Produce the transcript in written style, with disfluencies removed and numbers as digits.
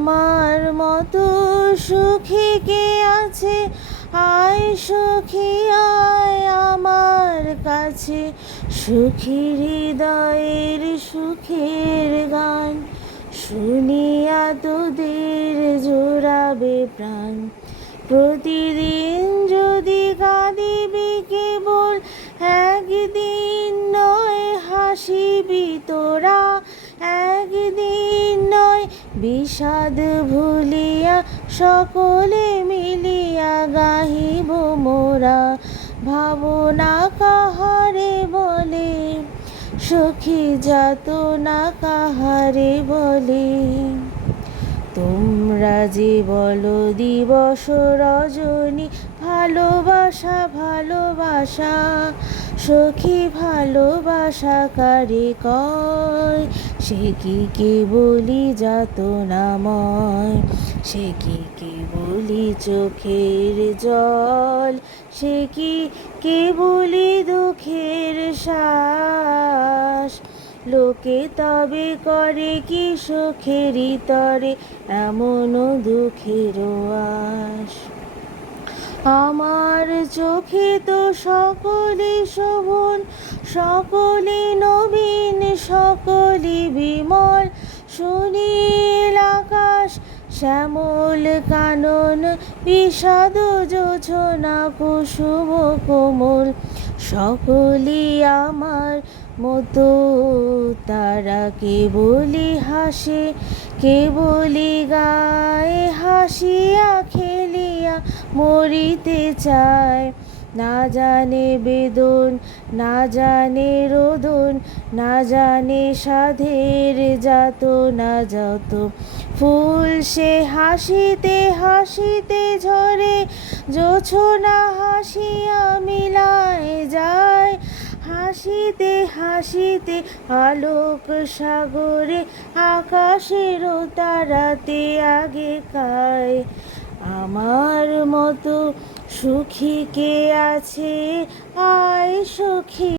আমার মতো সুখী কে আছে? আয় সখী আয় আমার কাছে, সুখী হৃদয়ের সুখের গান শুনিয়া তোদের জোড়াবে প্রাণ। প্রতিদিন যদি কাঁদিবি কেবল, একদিন নয় হাসিবি তোরা, একদিন নয় বিষাদ ভুলিয়া সকলে মিলিয়া গাহিব মোরা। ভাবনা কাহারে বলে সখী, যাতনা কাহারে বলে? তোমরা যে বলো দিবস রজনী, ভালোবাসা ভালোবাসা, সখী ভালোবাসা কারে কয়? সে কি কেবলি যাতনাময়, সে কি কেবলি চোখের জল, সে কি কেবলি দুঃখের শ্বাস? লোকে তবে করে কি সুখেরই তরে এমন দুঃখের আশ? আমার চোখে তো সকলে শোভন, সকলে নবীন, সকলে বিমল, সুনীল আকাশ শ্যামল কানন, বিষাদ জোছনা কুসুম কোমল, সকলি আমার মতো। তারা কেবলি হাসে, কেবলি গায়ে, হাসিয়া খেলিয়া মরিতে চায়। না জানে বেদন, না জানে রোদন, না জানে সাধের যাতনা যত। ফুল সে হাসিতে হাসিতে ঝরে, জোছনা হাসিয়া মিলায় যায়। হাসিতে হাসিতে আলোক সাগরে, আকাশের তারাতে আগে খায়। আমার মতো সুখী কে আছে? আয় সখী।